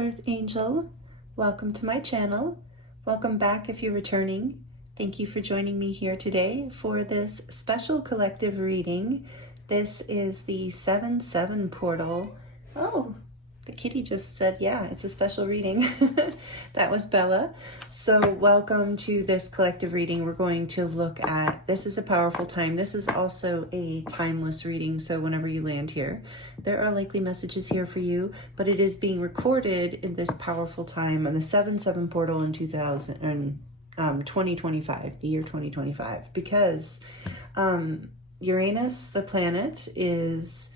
Earth Angel. Welcome to my channel. Welcome back if you're returning. Thank you for joining me here today for this special collective reading. This is the 7-7 portal. Oh, the kitty just said, yeah, it's a special reading. That was Bella. So welcome to this collective reading. We're going to look at, this is a powerful time. This is also a timeless reading. So whenever you land here, there are likely messages here for you, but it is being recorded in this powerful time on the 7-7 portal in 2025, the year 2025, because Uranus, the planet, is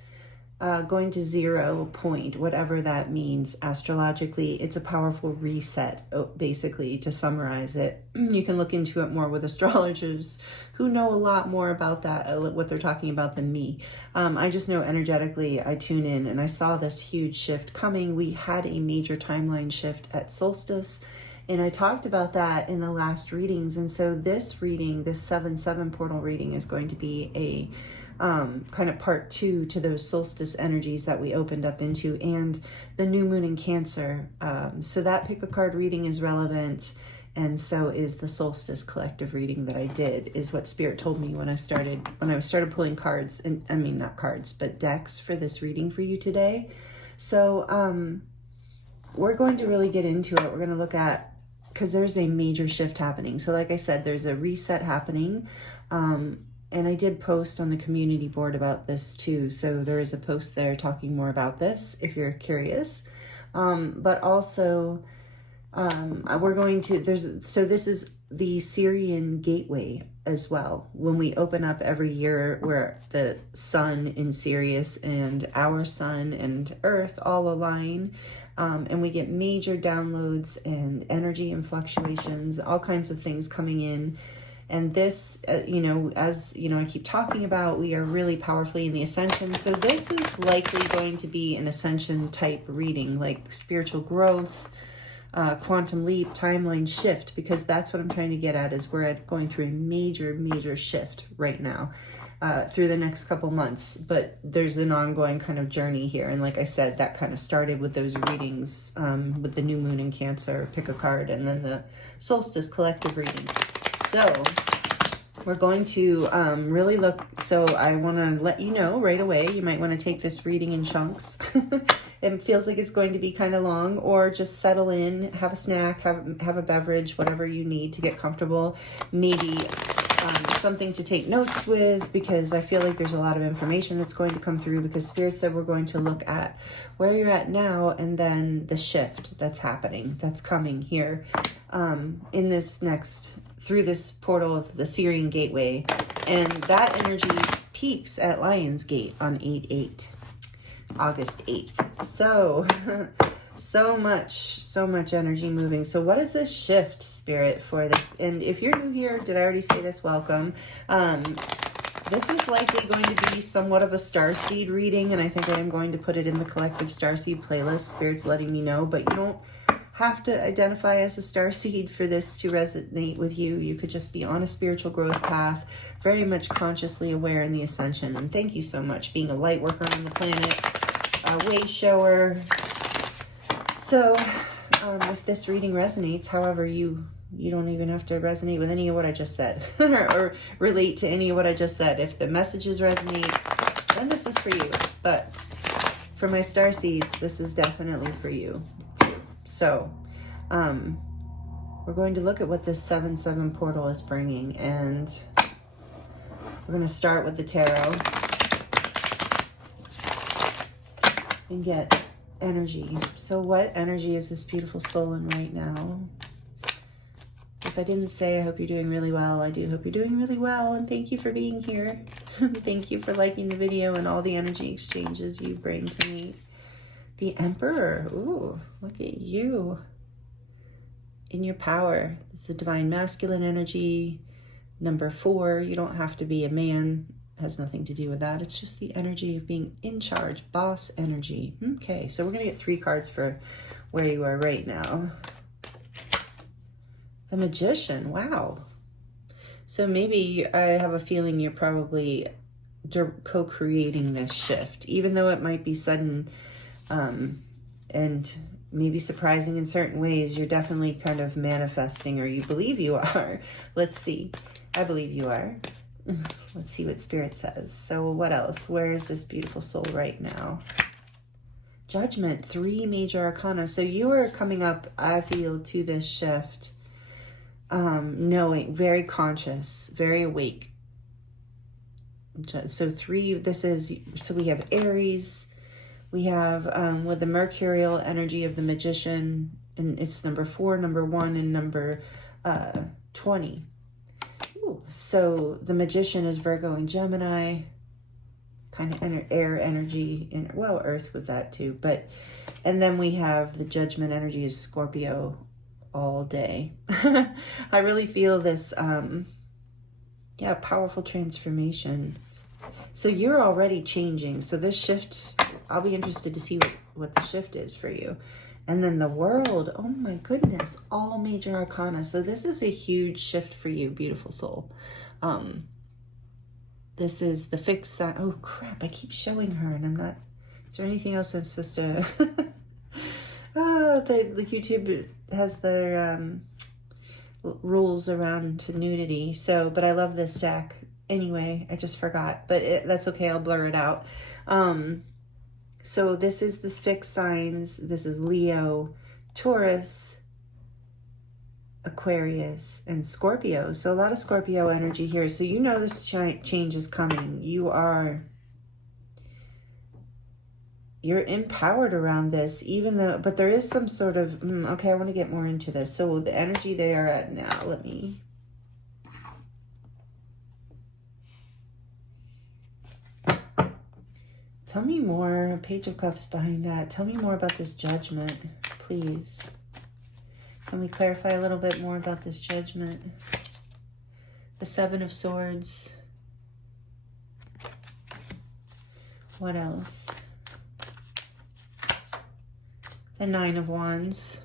going to 0 point, whatever that means astrologically. It's a powerful reset, basically, to summarize it. You can look into it more with astrologers who know a lot more about that, what they're talking about, than me. I just know energetically, I tune in and I saw this huge shift coming. We had a major timeline shift at Solstice, and I talked about that in the last readings. And so this reading, this 7-7 portal reading, is going to be a kind of part 2 to those solstice energies that we opened up into, and the new moon in Cancer. So that pick a card reading is relevant, and so is the solstice collective reading that I did, is what Spirit told me when I started pulling cards, and I mean not cards but decks for this reading for you today. So we're going to really get into it. We're going to look at, because there's a major shift happening. So like I said, there's a reset happening. And I did post on the community board about this too. So there is a post there talking more about this if you're curious. But also, we're going to, so this is the Sirian Gateway as well. When we open up every year, where the sun in Sirius and our sun and earth all align. And we get major downloads and energy and fluctuations, all kinds of things coming in. And this, as I keep talking about, we are really powerfully in the ascension. So this is likely going to be an ascension type reading, like spiritual growth, quantum leap, timeline shift, because that's what I'm trying to get at, is we're going through a major shift right now, through the next couple months. But there's an ongoing kind of journey here. And like I said, that kind of started with those readings, with the new moon in Cancer, pick a card, and then the solstice collective reading. So we're going to really look. So I want to let you know right away, you might want to take this reading in chunks. It feels like it's going to be kind of long, or just settle in, have a snack, have a beverage, whatever you need to get comfortable. Maybe something to take notes with, because I feel like there's a lot of information that's going to come through, because Spirit said we're going to look at where you're at now and then the shift that's happening, that's coming here in this next, through this portal of the Sirian Gateway. And that energy peaks at Lion's Gate on 8/8, August 8th. So, so much energy moving. So what is this shift, Spirit, for this? And if you're new here, did I already say this? Welcome. This is likely going to be somewhat of a starseed reading, and I think I am going to put it in the collective starseed playlist. Spirit's letting me know, but you don't have to identify as a starseed for this to resonate with you. You could just be on a spiritual growth path, very much consciously aware in the ascension. And thank you so much, being a light worker on the planet, a way shower. So if this reading resonates, however, you don't even have to resonate with any of what I just said or relate to any of what I just said. If the messages resonate, then this is for you. But for my starseeds, this is definitely for you. So, we're going to look at what this 7-7 portal is bringing, and we're going to start with the tarot and get energy. So what energy is this beautiful soul in right now? If I didn't say, I hope you're doing really well. I do hope you're doing really well, and thank you for being here. Thank you for liking the video and all the energy exchanges you bring to me. The Emperor. Ooh, look at you in your power. This is the divine masculine energy. Number 4, you don't have to be a man. It has nothing to do with that. It's just the energy of being in charge, boss energy. Okay, so we're going to get 3 cards for where you are right now. The Magician. Wow. So maybe I have a feeling you're probably co-creating this shift, even though it might be sudden and maybe surprising in certain ways. You're definitely kind of manifesting, or you believe you are. Let's see. I believe you are. Let's see what Spirit says. So what else? Where is this beautiful soul right now? Judgment, 3 major arcana. So you are coming up, I feel, to this shift, knowing, very conscious, very awake. So 3, so we have Aries, we have with the mercurial energy of the magician, and it's number 4, number 1, and number 20. Ooh, so the magician is Virgo and Gemini, kind of air energy, and well, earth with that too. But, and then we have the judgment energy is Scorpio all day. I really feel this, powerful transformation. So you're already changing. So this shift, I'll be interested to see what the shift is for you. And then the world, oh my goodness, all major arcana. So this is a huge shift for you, beautiful soul. This is the fixed sign. Oh crap, I keep showing her and I'm not, is there anything else I'm supposed to, the YouTube has their rules around nudity. So, but I love this deck. Anyway, I just forgot, but that's okay. I'll blur it out. So this is this fixed signs. This is Leo, Taurus, Aquarius, and Scorpio. So a lot of Scorpio energy here. So you know this change is coming. You're empowered around this, even though, but there is some sort of, okay, I want to get more into this. So the energy they are at now, let me, tell me more. Page of Cups behind that. Tell me more about this judgment, please. Can we clarify a little bit more about this judgment? The 7 of Swords. What else? The 9 of Wands.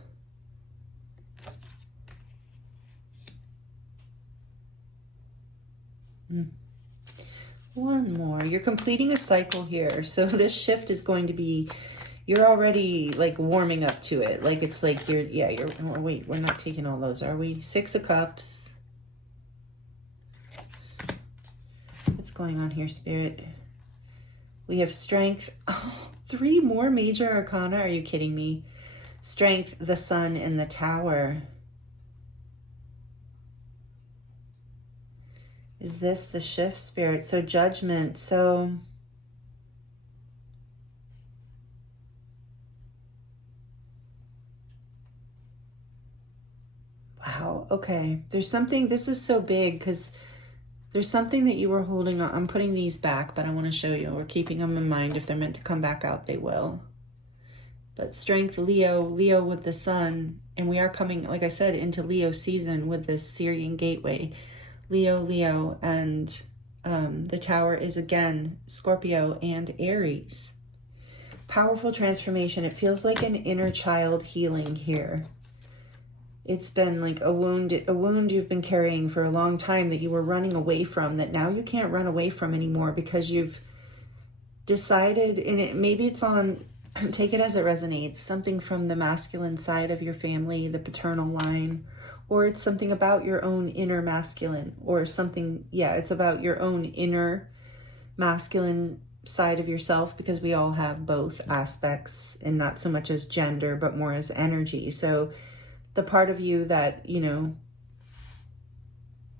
One more. You're completing a cycle here. So this shift is going to be, you're already like warming up to it. Like it's like you're, oh, wait, we're not taking all those, are we? 6 of Cups. What's going on here, Spirit? We have Strength. Oh, 3 more major arcana. Are you kidding me? Strength, the Sun, and the Tower. Is this the shift, Spirit? So Judgment. So wow. Okay. There's something, this is so big because there's something that you were holding on. I'm putting these back, but I want to show you. We're keeping them in mind. If they're meant to come back out, they will. But Strength, Leo with the Sun. And we are coming, like I said, into Leo season with this Sirian Gateway. Leo, and the Tower is again Scorpio and Aries. Powerful transformation. It feels like an inner child healing here. It's been like a wound you've been carrying for a long time that you were running away from, that now you can't run away from anymore because you've decided, and maybe it's on, take it as it resonates, something from the masculine side of your family, the paternal line, or it's something about your own inner masculine, or something, it's about your own inner masculine side of yourself, because we all have both aspects, and not so much as gender, but more as energy. So the part of you that,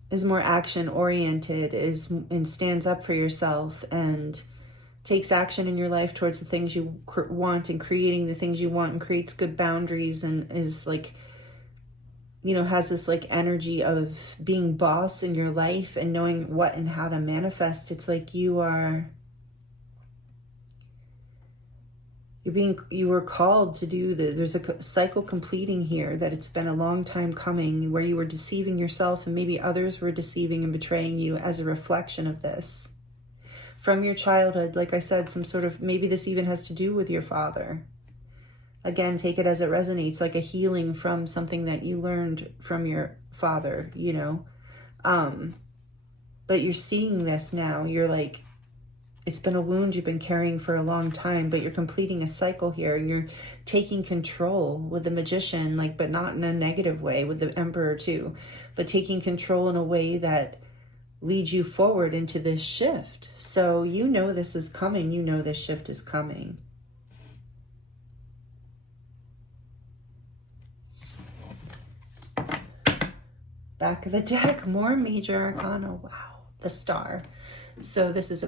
is more action oriented, and stands up for yourself and takes action in your life towards the things you want, and creating the things you want, and creates good boundaries, and is like, has this like energy of being boss in your life and knowing what and how to manifest. It's like you were called to do there's a cycle completing here, that it's been a long time coming, where you were deceiving yourself, and maybe others were deceiving and betraying you as a reflection of this from your childhood. Like I said, some sort of, maybe this even has to do with your father. Again, take it as it resonates, like a healing from something that you learned from your father, But you're seeing this now. You're like, it's been a wound you've been carrying for a long time, but you're completing a cycle here, and you're taking control with the Magician, like, but not in a negative way, with the Emperor too, but taking control in a way that leads you forward into this shift. So you know this is coming. You know this shift is coming. Back of the deck, more major arcana. Wow, the Star. So this is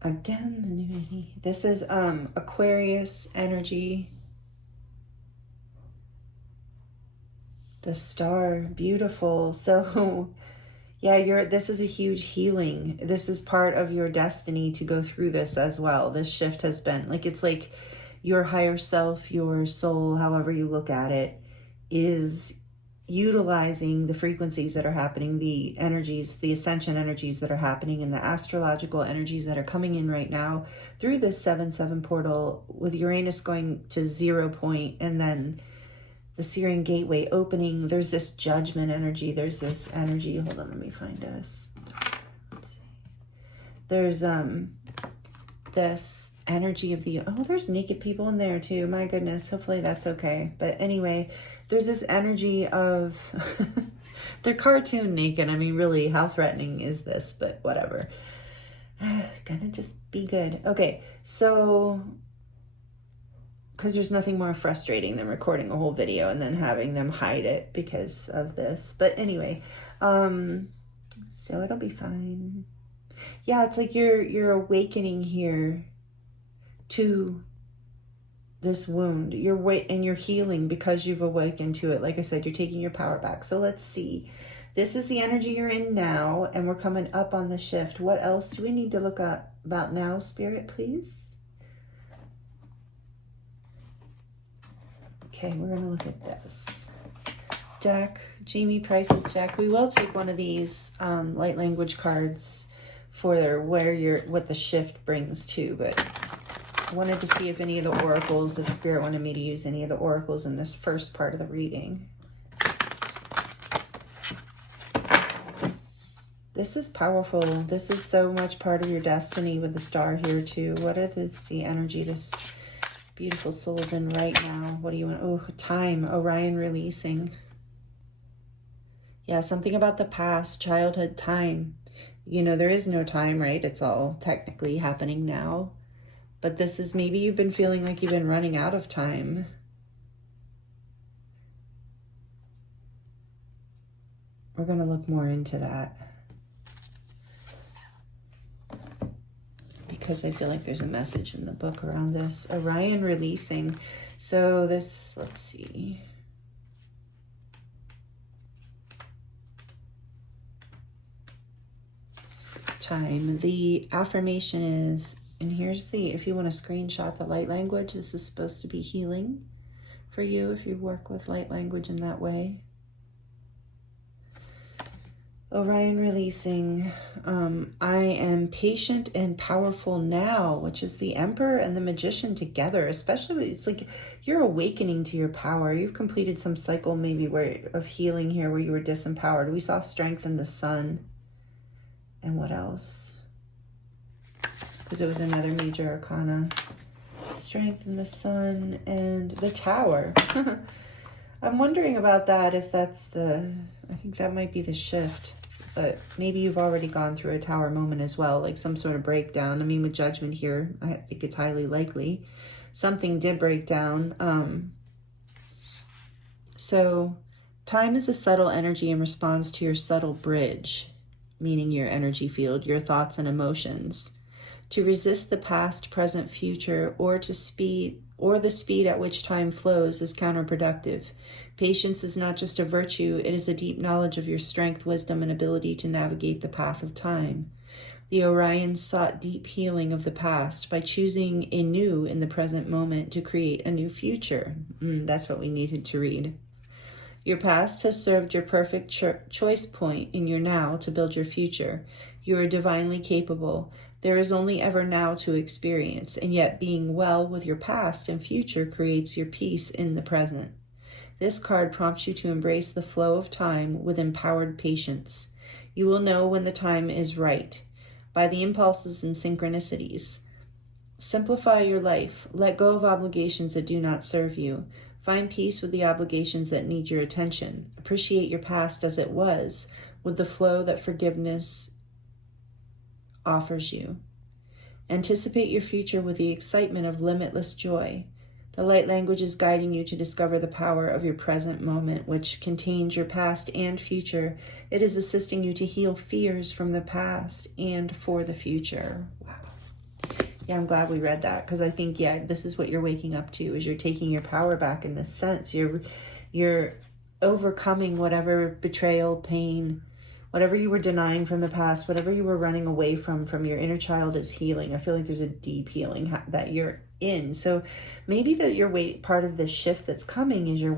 again the nudity. This is Aquarius energy. The Star, beautiful. So yeah, this is a huge healing. This is part of your destiny to go through this as well. This shift has been like, it's like your higher self, your soul, however you look at it, is utilizing the frequencies that are happening, the energies, the ascension energies that are happening, and the astrological energies that are coming in right now through this 7-7 portal, with Uranus going to 0 point, and then the Sirian Gateway opening. There's this judgment energy. There's this energy. Hold on, let me find us. There's this energy of the, oh, there's naked people in there too. My goodness, hopefully that's okay. But anyway, there's this energy of they're cartoon naked. I mean, really, how threatening is this? But whatever. Gonna just be good. Okay, so because there's nothing more frustrating than recording a whole video and then having them hide it because of this. But anyway, so it'll be fine. Yeah, it's like you're awakening here to this wound. And you're healing because you've awakened to it. Like I said, you're taking your power back. So let's see. This is the energy you're in now, and we're coming up on the shift. What else do we need to look up about now, Spirit, please? Okay, we're gonna look at this deck, Jamie Price's deck. We will take one of these light language cards for what the shift brings to, but I wanted to see if any of the oracles, if Spirit wanted me to use any of the oracles in this first part of the reading. This is powerful. This is so much part of your destiny with the Star here too. What are the energy this beautiful soul is in right now? What do you want? Oh, time, Orion releasing. Yeah, something about the past, childhood time. You know, there is no time, right? It's all technically happening now. But this is, maybe you've been feeling like you've been running out of time. We're going to look more into that, because I feel like there's a message in the book around this. Orion releasing. So this, let's see. Time. The affirmation is, and here's if you want to screenshot the light language, this is supposed to be healing for you if you work with light language in that way. Orion releasing, I am patient and powerful now, which is the Emperor and the Magician together. Especially, it's like you're awakening to your power. You've completed some cycle maybe of healing here where you were disempowered. We saw strength in the Sun. And what else? Because it was another major arcana. Strength in the Sun and the Tower. I'm wondering about that, if that's I think that might be the shift. But maybe you've already gone through a Tower moment as well, like some sort of breakdown. I mean, with Judgment here, I think it's highly likely something did break down. So time is a subtle energy in response to your subtle bridge, meaning your energy field, your thoughts and emotions. To resist the past, present, future, or the speed at which time flows is counterproductive. Patience is not just a virtue, it is a deep knowledge of your strength, wisdom, and ability to navigate the path of time. The Orions sought deep healing of the past by choosing anew in the present moment to create a new future. That's what we needed to read. Your past has served your perfect choice point in your now to build your future. You are divinely capable. There is only ever now to experience, and yet being well with your past and future creates your peace in the present. This card prompts you to embrace the flow of time with empowered patience. You will know when the time is right. by the impulses and synchronicities. Simplify your life. Let go of obligations that do not serve you. Find peace with the obligations that need your attention. Appreciate your past as it was, with the flow that forgiveness offers you. Anticipate your future with the excitement of limitless joy. The light language is guiding you to discover the power of your present moment, which contains your past and future. It is assisting you to heal fears from the past and for the future. Wow. Yeah, I'm glad we read that, because I think, yeah, this is what you're waking up to, is you're taking your power back in this sense. You're overcoming whatever betrayal, pain, whatever you were denying from the past, whatever you were running away from your inner child is healing. I feel like there's a deep healing that you're in. So maybe that part of this shift that's coming is you're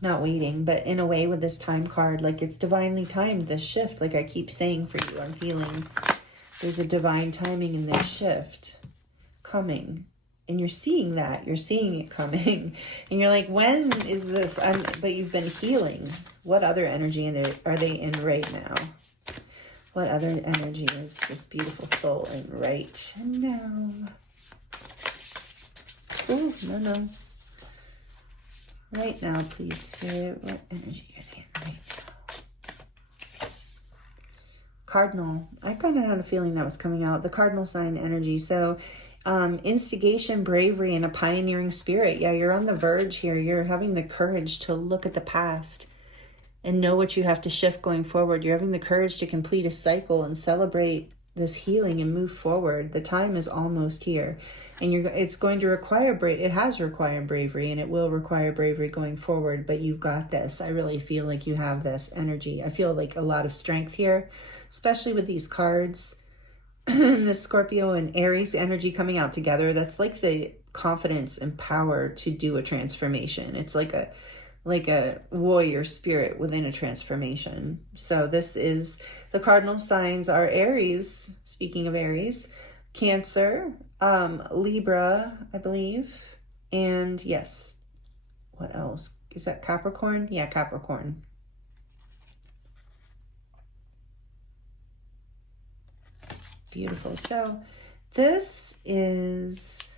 not waiting, but in a way with this time card, like it's divinely timed, this shift. Like I keep saying for you, I'm feeling there's a divine timing in this shift coming. And you're seeing that. You're seeing it coming. And you're like, when is this? But you've been healing. What other energy are they in right now? What other energy is this beautiful soul in right now? Oh, no. Right now, please, Spirit. What energy are they in right now? Cardinal. I kind of had a feeling that was coming out. The cardinal sign energy. So instigation, bravery, and a pioneering spirit. Yeah, you're on the verge here. You're having the courage to look at the past and know what you have to shift going forward. You're having the courage to complete a cycle and celebrate this healing and move forward. The time is almost here. And it's going to require it has required bravery, and it will require bravery going forward, but you've got this. I really feel like you have this energy. I feel like a lot of strength here, especially with these cards. The Scorpio and Aries energy coming out together. That's like the confidence and power to do a transformation. It's like a warrior spirit within a transformation. So this is, the cardinal signs are Aries, speaking of Aries, Cancer, Libra, I believe, and yes, what else? Is that Capricorn? Yeah, Capricorn. Beautiful. So this is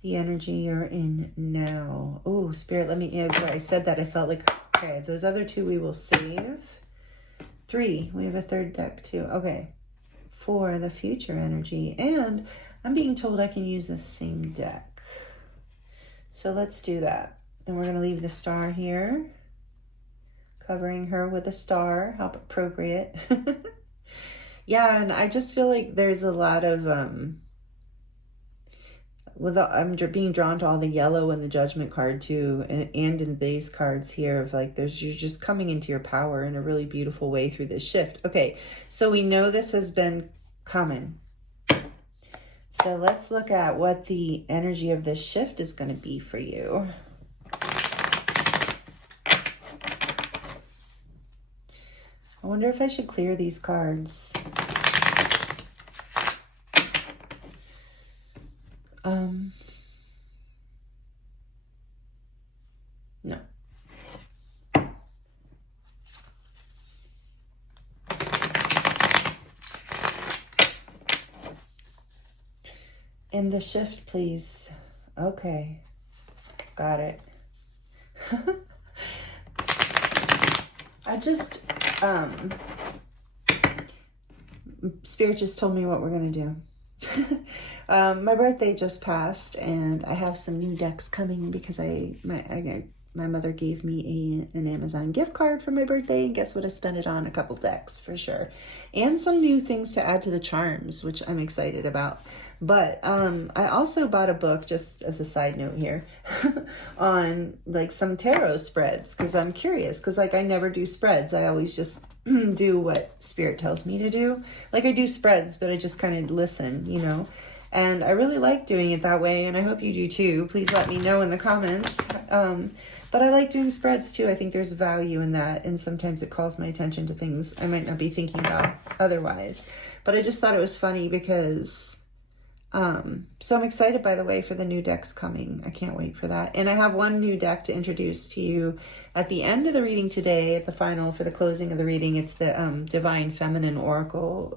the energy you're in now. Oh, Spirit, I said that, I felt like, okay, those other two we will save. 3, we have a third deck too. Okay, for the future energy. And I'm being told I can use this same deck. So let's do that. And we're going to leave the star here, covering her with a star. How appropriate. Yeah, and I just feel like there's a lot of, I'm being drawn to all the yellow in the Judgment card too, and in these cards here of like, you're just coming into your power in a really beautiful way through this shift. Okay, so we know this has been coming. So let's look at what the energy of this shift is going to be for you. I wonder if I should clear these cards. No. And the shift, please. Okay. Got it. I just, Spirit just told me what we're going to do. My birthday just passed, and I have some new decks coming because my mother gave me an Amazon gift card for my birthday, and guess what I spent it on? A couple decks for sure, and some new things to add to the charms, which I'm excited about. But I also bought a book, just as a side note here, on like some tarot spreads, because I'm curious, because like I never do spreads. I always just do what Spirit tells me to do. Like I do spreads, but I just kind of listen, you know. And I really like doing it that way, and I hope you do too. Please let me know in the comments. But I like doing spreads too. I think there's value in that, and sometimes it calls my attention to things I might not be thinking about otherwise. But I just thought it was funny because So I'm excited, by the way, for the new decks coming. I can't wait for that. And I have one new deck to introduce to you at the end of the reading today, at the final, for the closing of the reading. It's the Divine Feminine Oracle,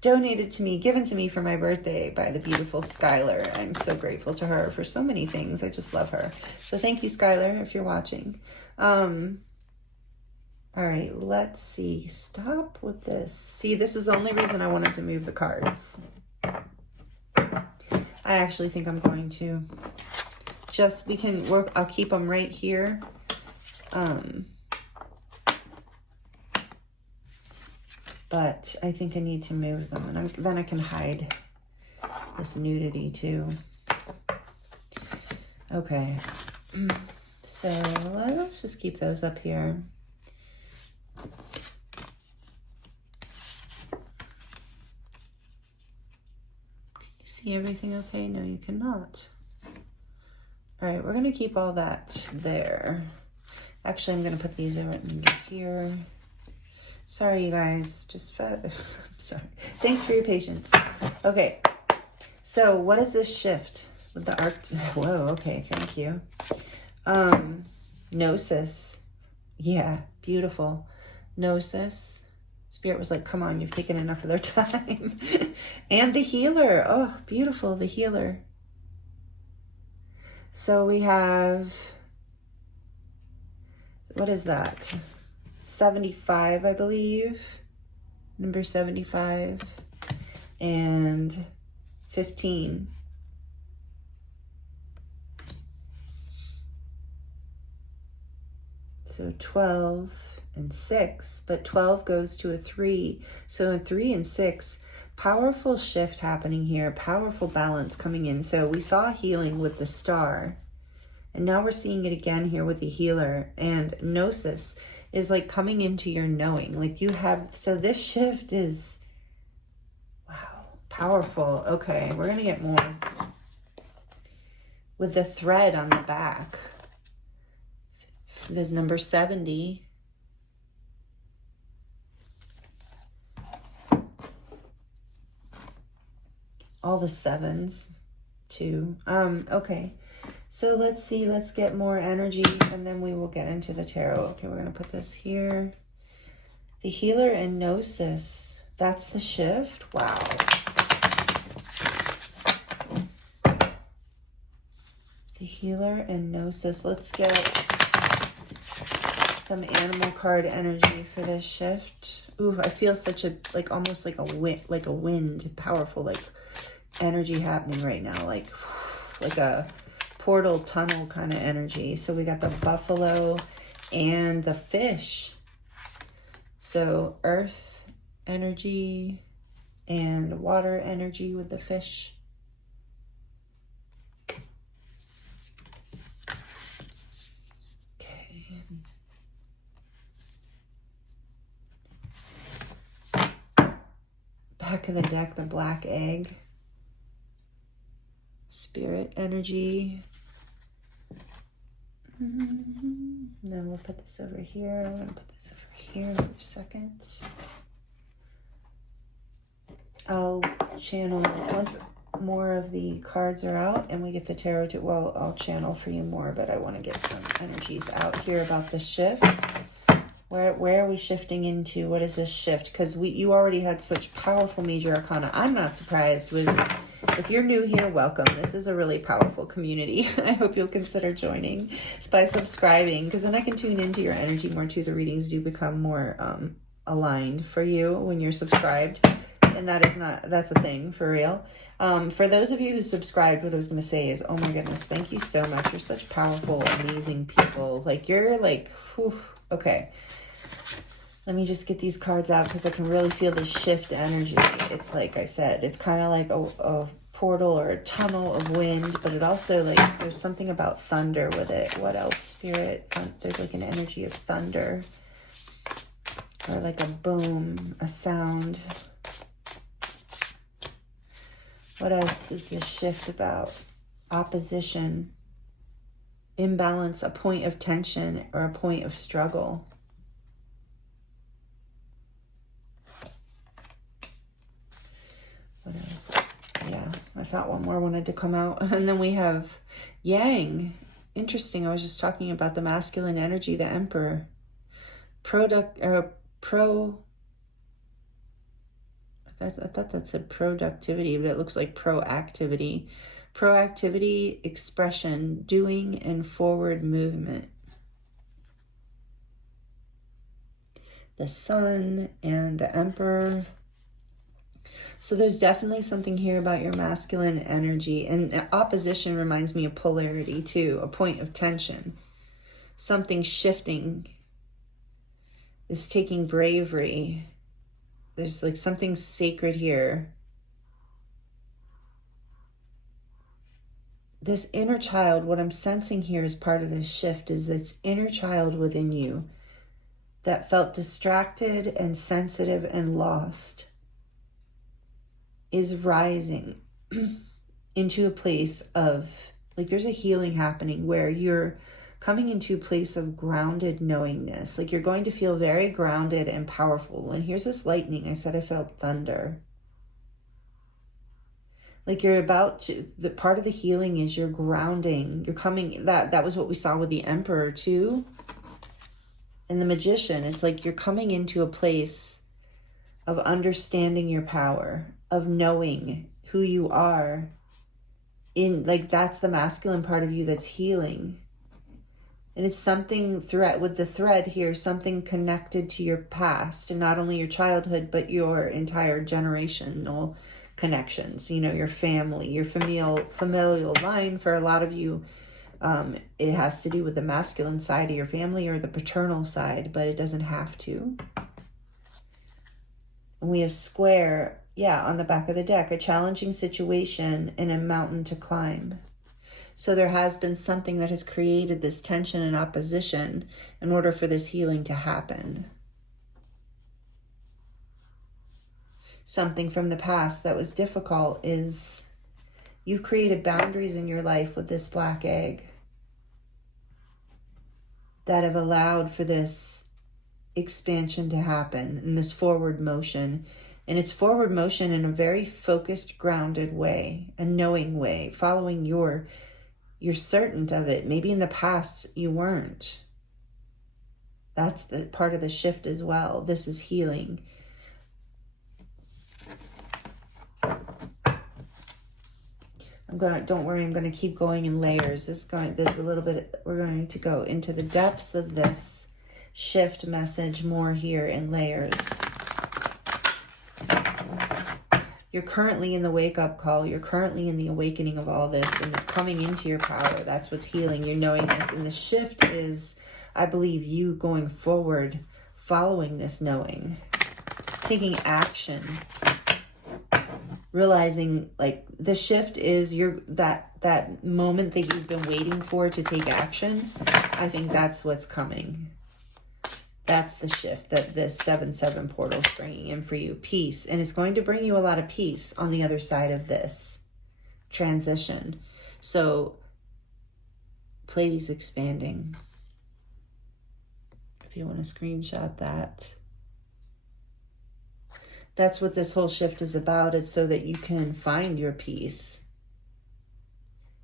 donated to me, given to me for my birthday by the beautiful Skylar. I'm so grateful to her for so many things. I just love her. So thank you, Skylar, if you're watching. All right, let's see. Stop with this. See, this is the only reason I wanted to move the cards. I actually think I'm going to just, we can work, I'll keep them right here. But I think I need to move them, and then I can hide this nudity too. Okay, so let's just keep those up here. See everything okay? No, you cannot. All right, we're gonna keep all that there. Actually, I'm gonna put these over here. Sorry, you guys, just, sorry. Thanks for your patience. Okay, so what is this shift with the arc? Whoa, okay, thank you. Gnosis. Yeah, beautiful. Gnosis. Spirit was like, come on, you've taken enough of their time. And the healer. Oh, beautiful, the healer. So we have, what is that? 75, I believe. Number 75. And 15. So 12 and 6, but 12 goes to a 3. So in 3 and 6, powerful shift happening here, powerful balance coming in. So we saw healing with the star, and now we're seeing it again here with the healer. And gnosis is like coming into your knowing, like you have, so this shift is, wow, powerful. Okay, we're gonna get more with the thread on the back. There's number 70. All the 7s too. Okay, so let's see, let's get more energy and then we will get into the tarot. Okay, we're gonna put this here. The healer and gnosis, that's the shift. Wow. The healer and gnosis. Let's get some animal card energy for this shift. Ooh, I feel such a, like almost like a wind, powerful, like energy happening right now, like a portal tunnel kind of energy. So we got the buffalo and the fish. So earth energy and water energy with the fish. Okay. Back of the deck, the black egg. Spirit energy. Then we'll put this over here. I'm going to put this over here for a second. I'll channel once more of the cards are out and we get the tarot to, well, I'll channel for you more, but I want to get some energies out here about the shift. Where are we shifting into? What is this shift? Because you already had such powerful major arcana. I'm not surprised with, if you're new here, welcome. This is a really powerful community. I hope you'll consider joining by subscribing, because then I can tune into your energy more too. The readings do become more aligned for you when you're subscribed. And that's a thing for real. For those of you who subscribed, what I was going to say is, oh my goodness, thank you so much. You're such powerful, amazing people. Like, you're like, whew. Okay, let me just get these cards out because I can really feel the shift energy. It's like I said, it's kind of like a portal or a tunnel of wind, but it also, like, there's something about thunder with it. What else, Spirit? There's like an energy of thunder, or like a boom, a sound. What else is this shift about? Opposition. Imbalance, a point of tension or a point of struggle. What else? Yeah, I thought one more wanted to come out. And then we have Yang. Interesting. I was just talking about the masculine energy, the Emperor. I thought that said productivity, but it looks like proactivity. Proactivity, expression, doing, and forward movement. The Sun and the Emperor. So there's definitely something here about your masculine energy. And opposition reminds me of polarity too, a point of tension. Something shifting is taking bravery. There's like something sacred here. This inner child, what I'm sensing here as part of this shift is this inner child within you that felt distracted and sensitive and lost is rising into a place of, like, there's a healing happening where you're coming into a place of grounded knowingness. Like, you're going to feel very grounded and powerful. And here's this lightning. I said I felt thunder. Like, you're about to, the part of the healing is you're grounding. You're coming, that was what we saw with the Emperor too. And the Magician, it's like you're coming into a place of understanding your power, of knowing who you are. Like, that's the masculine part of you that's healing. And it's something with the thread here, something connected to your past, and not only your childhood, but your entire generational connections, your family, your familial line. For a lot of you, it has to do with the masculine side of your family or the paternal side, but it doesn't have to. And we have square, on the back of the deck, a challenging situation and a mountain to climb. So there has been something that has created this tension and opposition in order for this healing to happen. Something from the past that was difficult is you've created boundaries in your life with this black egg that have allowed for this expansion to happen and this forward motion. And it's forward motion in a very focused, grounded way, a knowing way, following you're certain of it. Maybe in the past you weren't. That's the part of the shift as well. This is healing. Don't worry, I'm going to keep going in layers. There's a little bit, we're going to go into the depths of this shift message more here in layers. You're currently in the wake-up call. You're currently in the awakening of all this, and you're coming into your power. That's what's healing. You're knowing this. And the shift is, I believe, you going forward, following this knowing, taking action, realizing, like, the shift is that moment that you've been waiting for to take action. I think that's what's coming. That's the shift that this 7-7 portal is bringing in for you. Peace. And it's going to bring you a lot of peace on the other side of this transition. So, Pleiades expanding. If you want to screenshot that. That's what this whole shift is about. It's so that you can find your peace.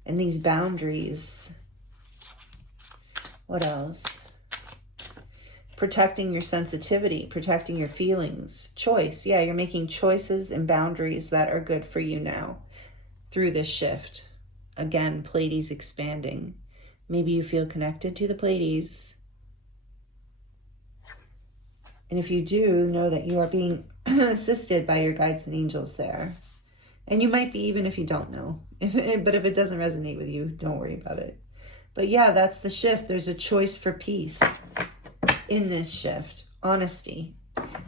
And these boundaries. What else? Protecting your sensitivity, protecting your feelings. Choice. Yeah, you're making choices and boundaries that are good for you now through this shift. Again, Pleiades expanding. Maybe you feel connected to the Pleiades. And if you do, know that you are being assisted by your guides and angels there. And you might be, even if you don't know. But if it doesn't resonate with you, don't worry about it. But yeah, that's the shift. There's a choice for peace in this shift. Honesty.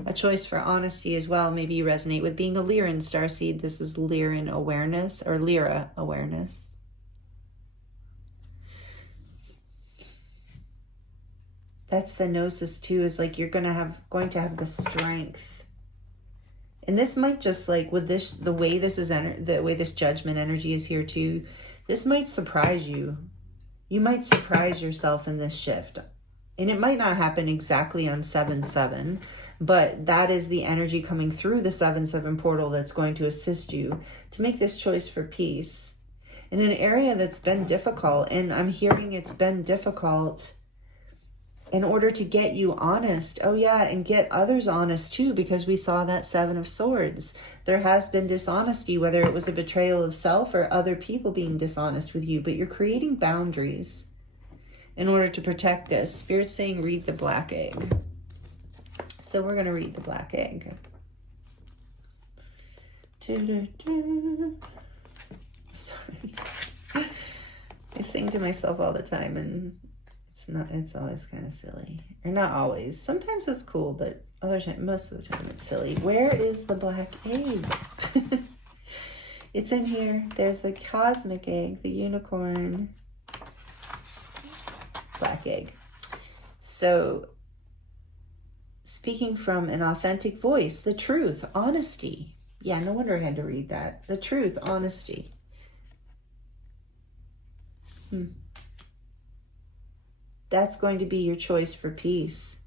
A choice for honesty as well. Maybe you resonate with being a Lyran starseed. This is Lyran awareness, or Lyra awareness. That's the gnosis too, is like you're going to have the strength. And this might just, like, with this, the way this is the way this judgment energy is here too, this might surprise you. You might surprise yourself in this shift. And it might not happen exactly on 7/7, but that is the energy coming through the 7/7 portal that's going to assist you to make this choice for peace in an area that's been difficult. And I'm hearing it's been difficult in order to get you honest. Oh yeah, and get others honest too, because we saw that 7 of Swords. There has been dishonesty, whether it was a betrayal of self or other people being dishonest with you, but you're creating boundaries in order to protect this. Spirit's saying read the black egg. So we're going to read the black egg. Sorry. I sing to myself all the time, and it's always kind of silly. Or not always. Sometimes it's cool, but most of the time it's silly. Where is the black egg? It's in here. There's the cosmic egg, the unicorn. Black egg. So, speaking from an authentic voice, the truth, honesty. Yeah, no wonder I had to read that. The truth, honesty. That's going to be your choice for peace.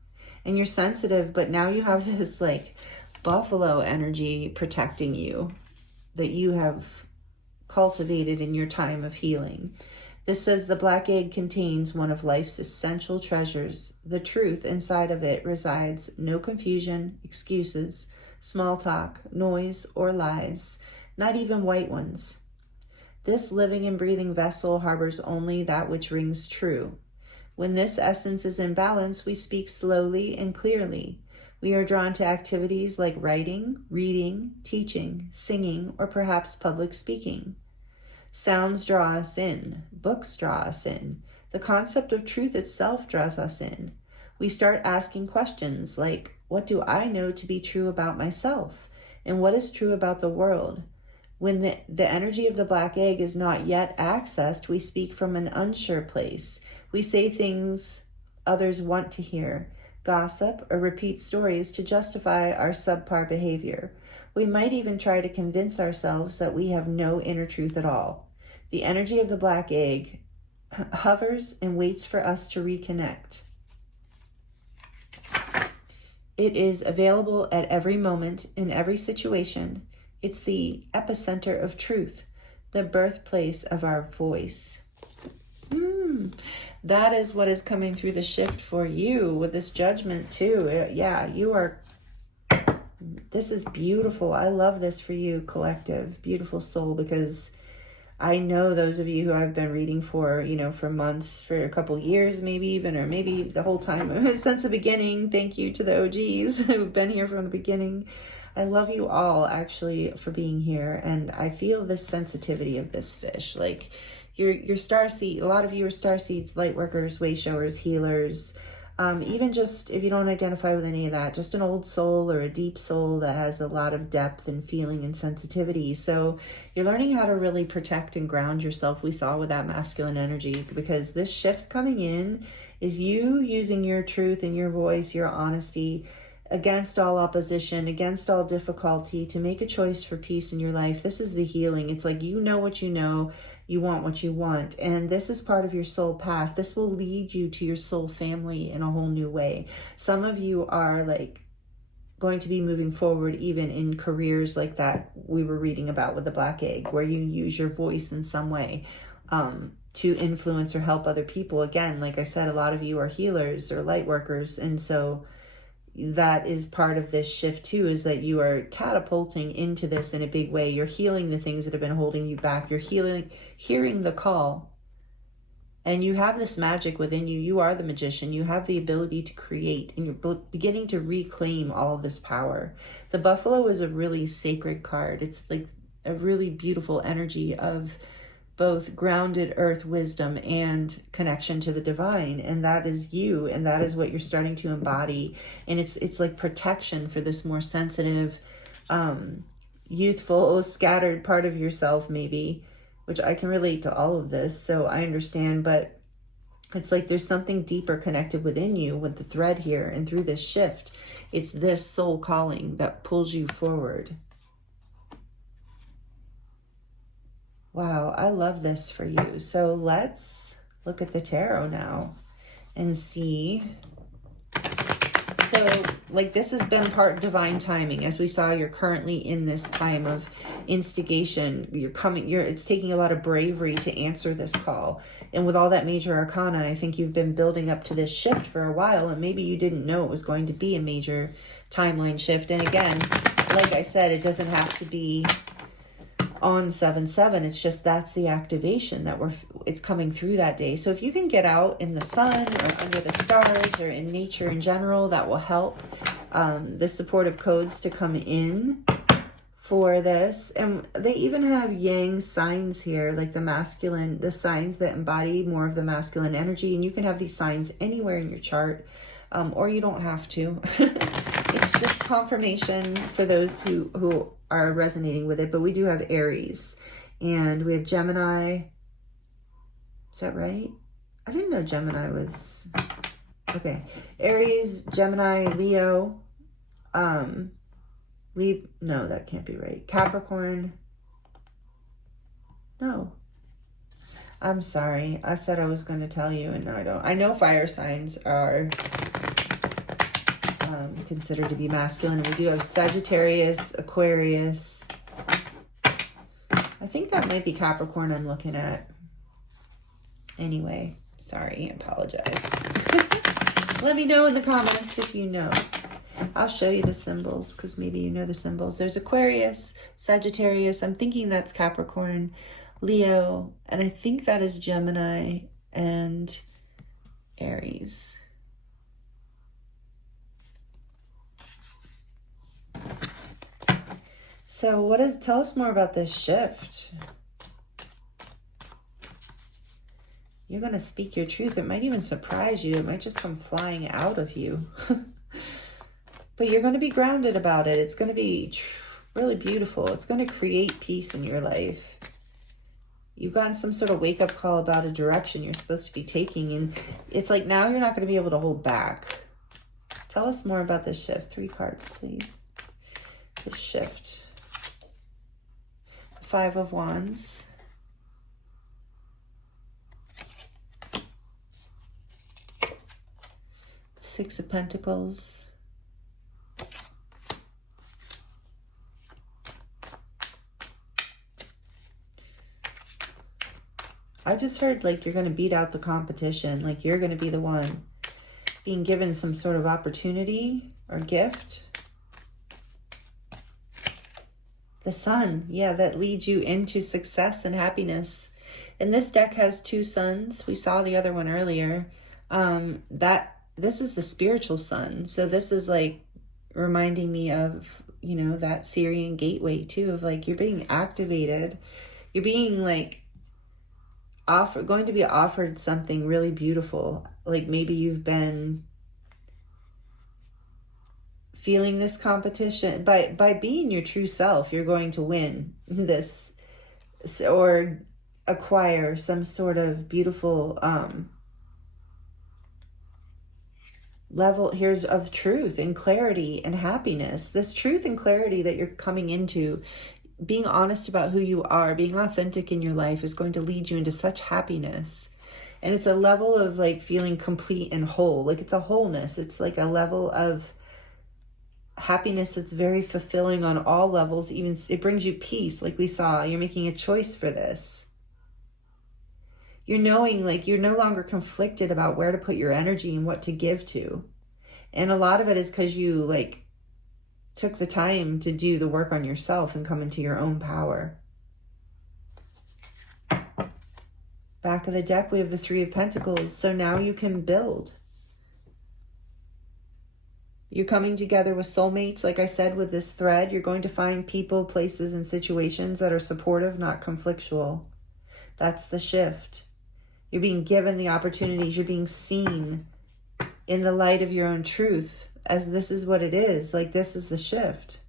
And you're sensitive, but now you have this like buffalo energy protecting you that you have cultivated in your time of healing. This says the black egg contains one of life's essential treasures. The truth inside of it resides. No confusion, excuses, small talk, noise, or lies, not even white ones. This living and breathing vessel harbors only that which rings true. When this essence is in balance, we speak slowly and clearly. We are drawn to activities like writing, reading, teaching, singing, or perhaps public speaking. Sounds draw us in. Books draw us in. The concept of truth itself draws us in. We start asking questions like, what do I know to be true about myself? And what is true about the world? When the energy of the black egg is not yet accessed, we speak from an unsure place. We say things others want to hear, gossip, or repeat stories to justify our subpar behavior. We might even try to convince ourselves that we have no inner truth at all. The energy of the black egg hovers and waits for us to reconnect. It is available at every moment, in every situation. It's the epicenter of truth, the birthplace of our voice. That is what is coming through the shift for you with this judgment too. Yeah, you are. This is beautiful. I love this for you, collective, beautiful soul, because I know those of you who I've been reading for, for months, for a couple years, maybe even, or maybe the whole time since the beginning. Thank you to the OGs who've been here from the beginning. I love you all actually for being here. And I feel this sensitivity of this fish, like your star seed. A lot of you are star seeds, light workers, way showers, healers. Even just if you don't identify with any of that, just an old soul or a deep soul that has a lot of depth and feeling and sensitivity. So you're learning how to really protect and ground yourself. We saw with that masculine energy, because this shift coming in is you using your truth and your voice, your honesty, against all opposition, against all difficulty, to make a choice for peace in your life. This is the healing. It's like, you know what you know. You want what you want. And this is part of your soul path. This will lead you to your soul family in a whole new way. Some of you are like going to be moving forward even in careers like that we were reading about with the black egg, where you use your voice in some way to influence or help other people. Again, like I said, a lot of you are healers or light workers. And so that is part of this shift too, is that you are catapulting into this in a big way. You're healing the things that have been holding you back. You're hearing the call, and you have this magic within you. You are the magician. You have the ability to create, and you're beginning to reclaim all of this power. The buffalo is a really sacred card. It's like a really beautiful energy of both grounded earth wisdom and connection to the divine. And that is you, and that is what you're starting to embody. And it's like protection for this more sensitive, youthful, scattered part of yourself, maybe, which I can relate to all of this. So I understand, but it's like there's something deeper connected within you with the thread here. And through this shift, it's this soul calling that pulls you forward. Wow, I love this for you. So let's look at the tarot now and see. So, like, this has been part divine timing. As we saw, you're currently in this time of instigation. It's taking a lot of bravery to answer this call. And with all that major arcana, I think you've been building up to this shift for a while, and maybe you didn't know it was going to be a major timeline shift. And again, like I said, it doesn't have to be on 7/7. It's just that's the activation that it's coming through that day. So if you can get out in the sun or under the stars or in nature in general, that will help the supportive codes to come in for this. And they even have yang signs here, like the signs that embody more of the masculine energy. And you can have these signs anywhere in your chart, or you don't have to. It's just confirmation for those who are resonating with it. But we do have Aries, and we have Gemini. Is that right? I didn't know Gemini was... Okay. Aries, Gemini, Leo. No, that can't be right. Capricorn. No. I'm sorry. I said I was going to tell you, and no, I don't. I know fire signs are considered to be masculine. We do have Sagittarius, Aquarius. I think that might be Capricorn I'm looking at. Anyway, sorry, I apologize. Let me know in the comments if you know. I'll show you the symbols because maybe you know the symbols. There's Aquarius, Sagittarius. I'm thinking that's Capricorn, Leo, and I think that is Gemini and Aries. So tell us more about this shift. You're going to speak your truth. It might even surprise you. It might just come flying out of you. But you're going to be grounded about it. It's going to be really beautiful. It's going to create peace in your life. You've gotten some sort of wake-up call about a direction you're supposed to be taking. And it's like now you're not going to be able to hold back. Tell us more about this shift. 3 cards, please. This shift. 5 of Wands. Six of Pentacles. I just heard like you're going to beat out the competition. Like you're going to be the one being given some sort of opportunity or gift. The Sun, yeah, that leads you into success and happiness. And this deck has 2 suns. We saw the other one earlier. This is the spiritual sun. So this is like reminding me of, you know, that Sirian Gateway too, of like you're being activated. You're being like going to be offered something really beautiful. Like maybe you've been feeling this competition. By being your true self, you're going to win this or acquire some sort of beautiful level here's of truth and clarity and happiness. This truth and clarity that you're coming into, being honest about who you are, being authentic in your life is going to lead you into such happiness. And it's a level of like feeling complete and whole. Like it's a wholeness. It's like a level of happiness that's very fulfilling on all levels. Even it brings you peace. Like we saw, you're making a choice for this. You're knowing like you're no longer conflicted about where to put your energy and what to give to. And a lot of it is because you like took the time to do the work on yourself and come into your own power. Back of the deck, we have the 3 of Pentacles. So now you can build. You're coming together with soulmates. Like I said, with this thread, you're going to find people, places, and situations that are supportive, not conflictual. That's the shift. You're being given the opportunities. You're being seen in the light of your own truth as this is what it is. Like this is the shift.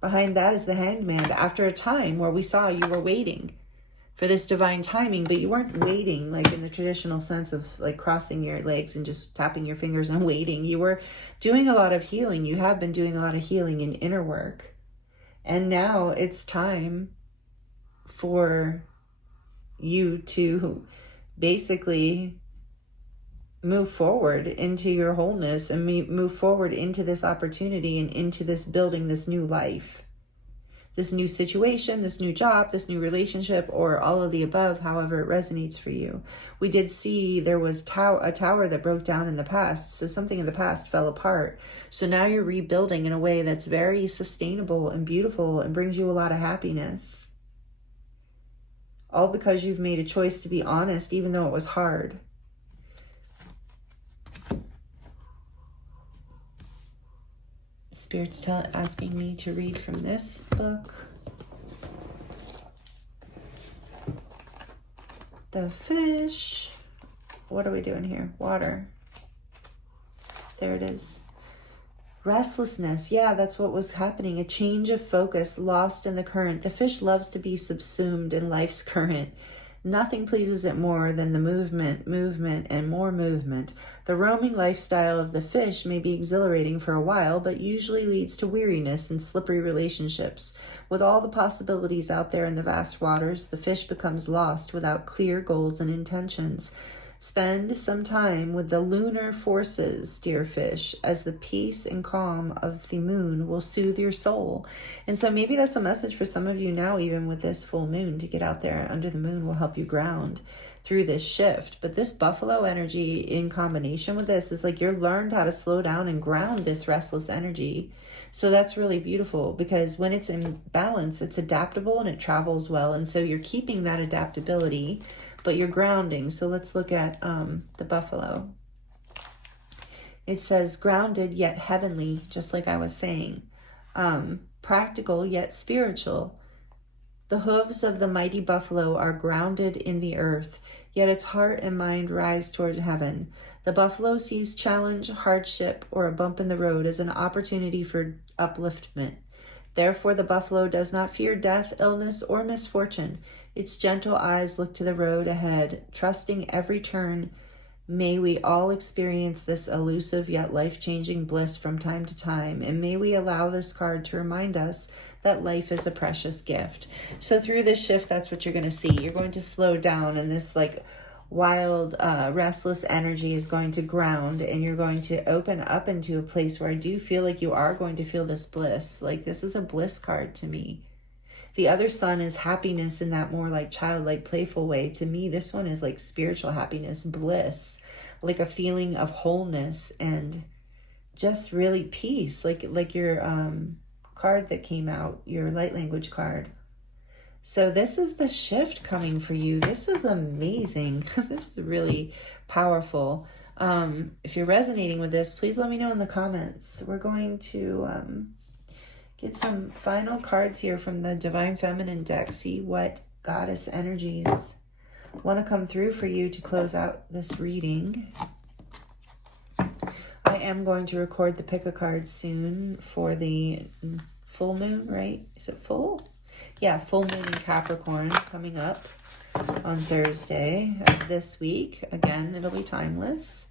Behind that is the Hanged. After a time where we saw you were waiting for this divine timing, but you weren't waiting like in the traditional sense of like crossing your legs and just tapping your fingers and waiting. You were doing a lot of healing. You have been doing a lot of healing and inner work. And now it's time for you to basically move forward into your wholeness and move forward into this opportunity and into this building, this new life, this new situation, this new job, this new relationship, or all of the above, however it resonates for you. We did see there was a tower that broke down in the past. So something in the past fell apart. So now you're rebuilding in a way that's very sustainable and beautiful and brings you a lot of happiness. All because you've made a choice to be honest, even though it was hard. Spirit's asking me to read from this book. The fish. What are we doing here? Water. There it is. Restlessness. Yeah, that's what was happening. A change of focus, lost in the current. The fish loves to be subsumed in life's current. Nothing pleases it more than the movement, and more movement. The roaming lifestyle of the fish may be exhilarating for a while, but usually leads to weariness and slippery relationships. With all the possibilities out there in the vast waters, the fish becomes lost without clear goals and intentions. Spend some time with the lunar forces, dear fish, as the peace and calm of the moon will soothe your soul. And so maybe that's a message for some of you now, even with this full moon, to get out there under the moon will help you ground through this shift. But this buffalo energy in combination with this is like you're learned how to slow down and ground this restless energy. So that's really beautiful, because when it's in balance, it's adaptable and it travels well. And so you're keeping that adaptability, but you're grounding. So let's look at the buffalo. It says grounded yet heavenly, just like I was saying. Practical yet spiritual. The hooves of the mighty buffalo are grounded in the earth, yet its heart and mind rise toward heaven. The buffalo sees challenge, hardship, or a bump in the road as an opportunity for upliftment. Therefore, the buffalo does not fear death, illness, or misfortune. Its gentle eyes look to the road ahead, trusting every turn. May we all experience this elusive yet life-changing bliss from time to time, and may we allow this card to remind us that life is a precious gift. So through this shift, that's what you're going to see. You're going to slow down, and this like wild, restless energy is going to ground, and you're going to open up into a place where I do feel like you are going to feel this bliss. Like this is a bliss card to me. The other sun is happiness in that more like childlike, playful way. To me, this one is like spiritual happiness, bliss, like a feeling of wholeness and just really peace. Like your card that came out, your light language card. So this is the shift coming for you. This is amazing. This is really powerful. If you're resonating with this, please let me know in the comments. We're going to get some final cards here from the Divine Feminine deck. See what goddess energies want to come through for you to close out this reading. I am going to record the pick a card soon for the full moon, right? Is it full? Yeah, full moon in Capricorn coming up on Thursday of this week. Again, it'll be timeless.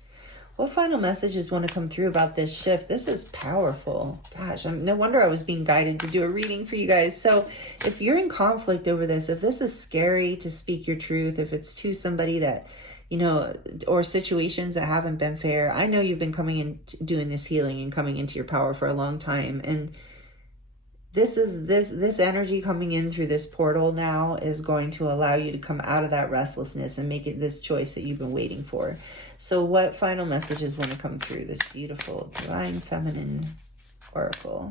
What final messages want to come through about this shift? This is powerful. Gosh, no wonder I was being guided to do a reading for you guys. So if you're in conflict over this, if this is scary to speak your truth, if it's to somebody that, you know, or situations that haven't been fair, I know you've been coming in, doing this healing and coming into your power for a long time. And this energy coming in through this portal now is going to allow you to come out of that restlessness and make it this choice that you've been waiting for. So what final messages want to come through this beautiful Divine Feminine Oracle?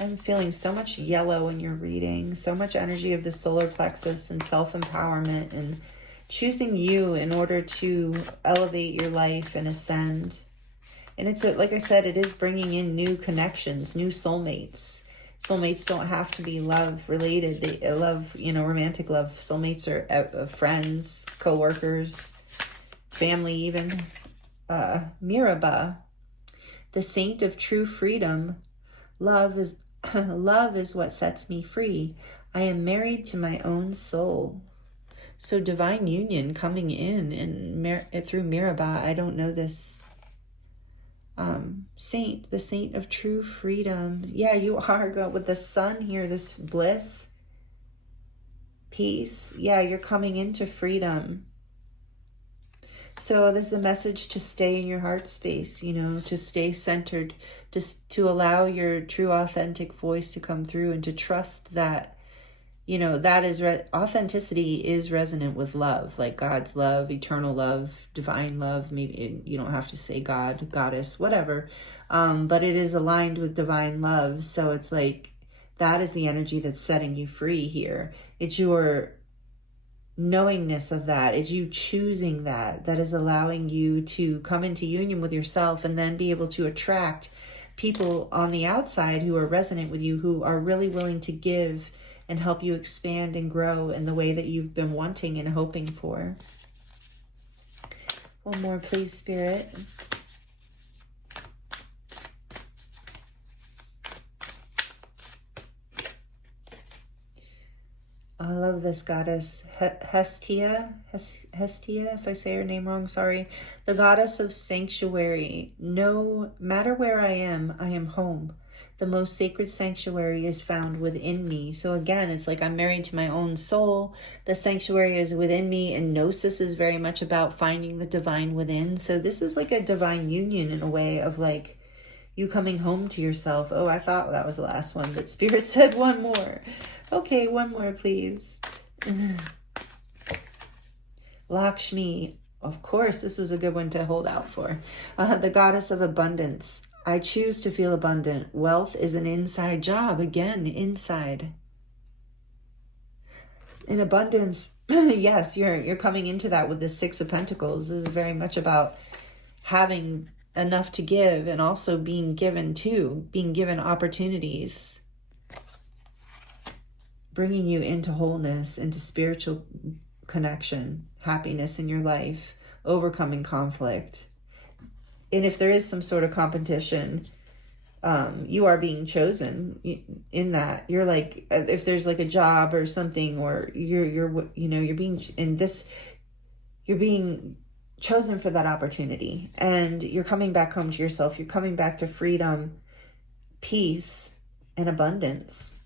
I'm feeling so much yellow in your reading, so much energy of the solar plexus and self-empowerment and choosing you in order to elevate your life and ascend. And it's, like I said, it is bringing in new connections, new soulmates. Soulmates don't have to be love related. They love, you know, romantic love. Soulmates are friends, co-workers, family even. Miraba, the saint of true freedom. Love is what sets me free. I am married to my own soul. So divine union coming in and through Miraba. I don't know this saint, the saint of true freedom. Yeah, you are with the sun here, this bliss, peace. Yeah, you're coming into freedom. So this is a message to stay in your heart space, to stay centered, to allow your true authentic voice to come through, and to trust that, that is authenticity is resonant with love, like God's love, eternal love, divine love. Maybe you don't have to say God, goddess, whatever. But it is aligned with divine love. So it's like, that is the energy that's setting you free here. It's your knowingness of that, is you choosing that is allowing you to come into union with yourself, and then be able to attract people on the outside who are resonant with you, who are really willing to give and help you expand and grow in the way that you've been wanting and hoping for. One more, please, Spirit. I love this goddess, Hestia, if I say her name wrong, sorry. The goddess of sanctuary. No matter where I am home. The most sacred sanctuary is found within me. So again, it's like I'm married to my own soul. The sanctuary is within me, and Gnosis is very much about finding the divine within. So this is like a divine union in a way of like you coming home to yourself. Oh, I thought that was the last one, but Spirit said one more. Okay, one more, please. Lakshmi. Of course, this was a good one to hold out for. The goddess of abundance. I choose to feel abundant. Wealth is an inside job. Again, inside. In abundance, yes, you're coming into that with the Six of Pentacles. This is very much about having enough to give, and also being given opportunities, bringing you into wholeness, into spiritual connection, happiness in your life, overcoming conflict. And if there is some sort of competition, you are being chosen in that. You're like, if there's like a job or something, or you're being chosen for that opportunity, and you're coming back home to yourself. You're coming back to freedom, peace, and abundance.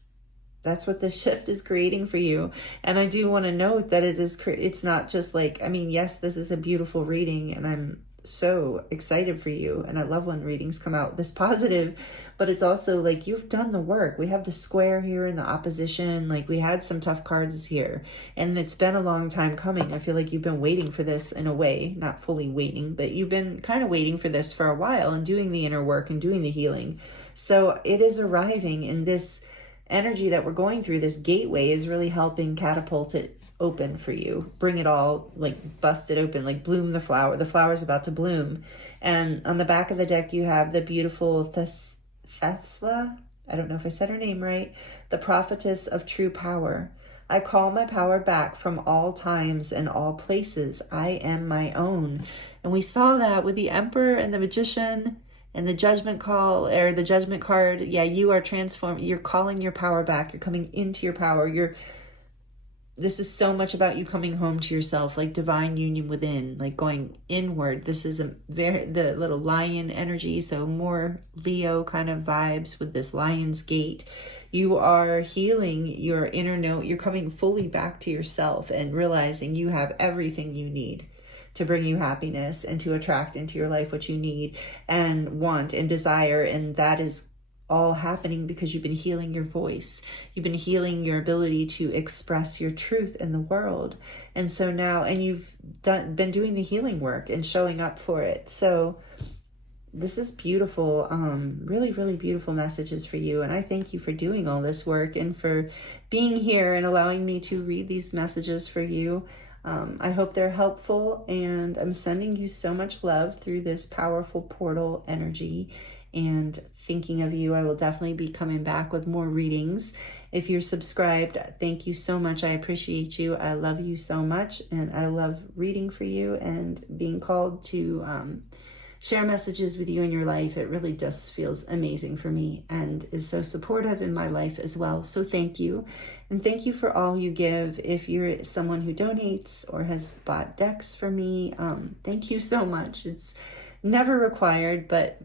That's what this shift is creating for you. And I do want to note that it's not just like, yes, this is a beautiful reading, and I'm so excited for you, and I love when readings come out this positive, but it's also like you've done the work. We have the square here in the opposition. Like, we had some tough cards here, and it's been a long time coming. I feel like you've been waiting for this in a way, not fully waiting, but you've been kind of waiting for this for a while, and doing the inner work and doing the healing. So it is arriving, in this energy that we're going through. This gateway is really helping catapult it open for you, bring it all, like bust it open, like bloom the flower. The flower's about to bloom. And on the back of the deck you have the beautiful Thesla, I don't know if I said her name right, the prophetess of true power. I call my power back from all times and all places. I am my own. And we saw that with the Emperor and the Magician and the judgment call, or the judgment card. Yeah, you are transformed. You're calling your power back. You're coming into your power. This is so much about you coming home to yourself, like divine union within, like going inward. This is the little lion energy, so more Leo kind of vibes with this lion's gate. You are healing your inner note. You're coming fully back to yourself and realizing you have everything you need to bring you happiness and to attract into your life what you need and want and desire. And that is all happening because you've been healing your voice. You've been healing your ability to express your truth in the world. And so now, and you've been doing the healing work and showing up for it. So this is beautiful, really, really beautiful messages for you. And I thank you for doing all this work and for being here and allowing me to read these messages for you. I hope they're helpful, and I'm sending you so much love through this powerful portal energy. And thinking of you, I will definitely be coming back with more readings. If you're subscribed, thank you so much. I appreciate you. I love you so much, and I love reading for you and being called to share messages with you in your life. It really just feels amazing for me and is so supportive in my life as well. So thank you. And thank you for all you give. If you're someone who donates or has bought decks for me, thank you so much. It's never required, but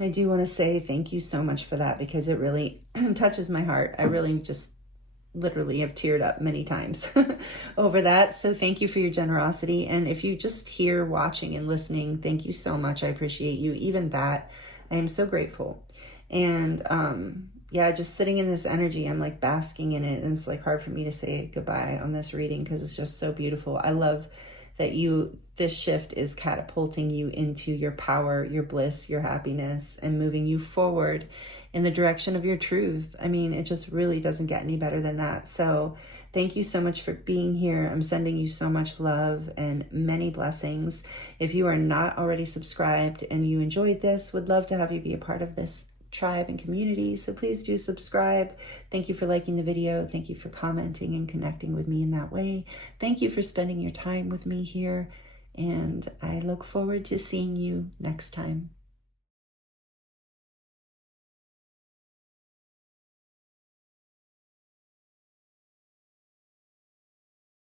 I do want to say thank you so much for that, because it really touches my heart. I really just literally have teared up many times over that. So thank you for your generosity. And if you just here watching and listening, thank you so much. I appreciate you. Even that, I am so grateful. And yeah, just sitting in this energy, I'm like basking in it. And it's like hard for me to say goodbye on this reading because it's just so beautiful. I love that this shift is catapulting you into your power, your bliss, your happiness, and moving you forward in the direction of your truth. I mean, it just really doesn't get any better than that. So thank you so much for being here. I'm sending you so much love and many blessings. If you are not already subscribed and you enjoyed this, would love to have you be a part of this tribe and community. So please do subscribe. Thank you for liking the video. Thank you for commenting and connecting with me in that way. Thank you for spending your time with me here. And I look forward to seeing you next time.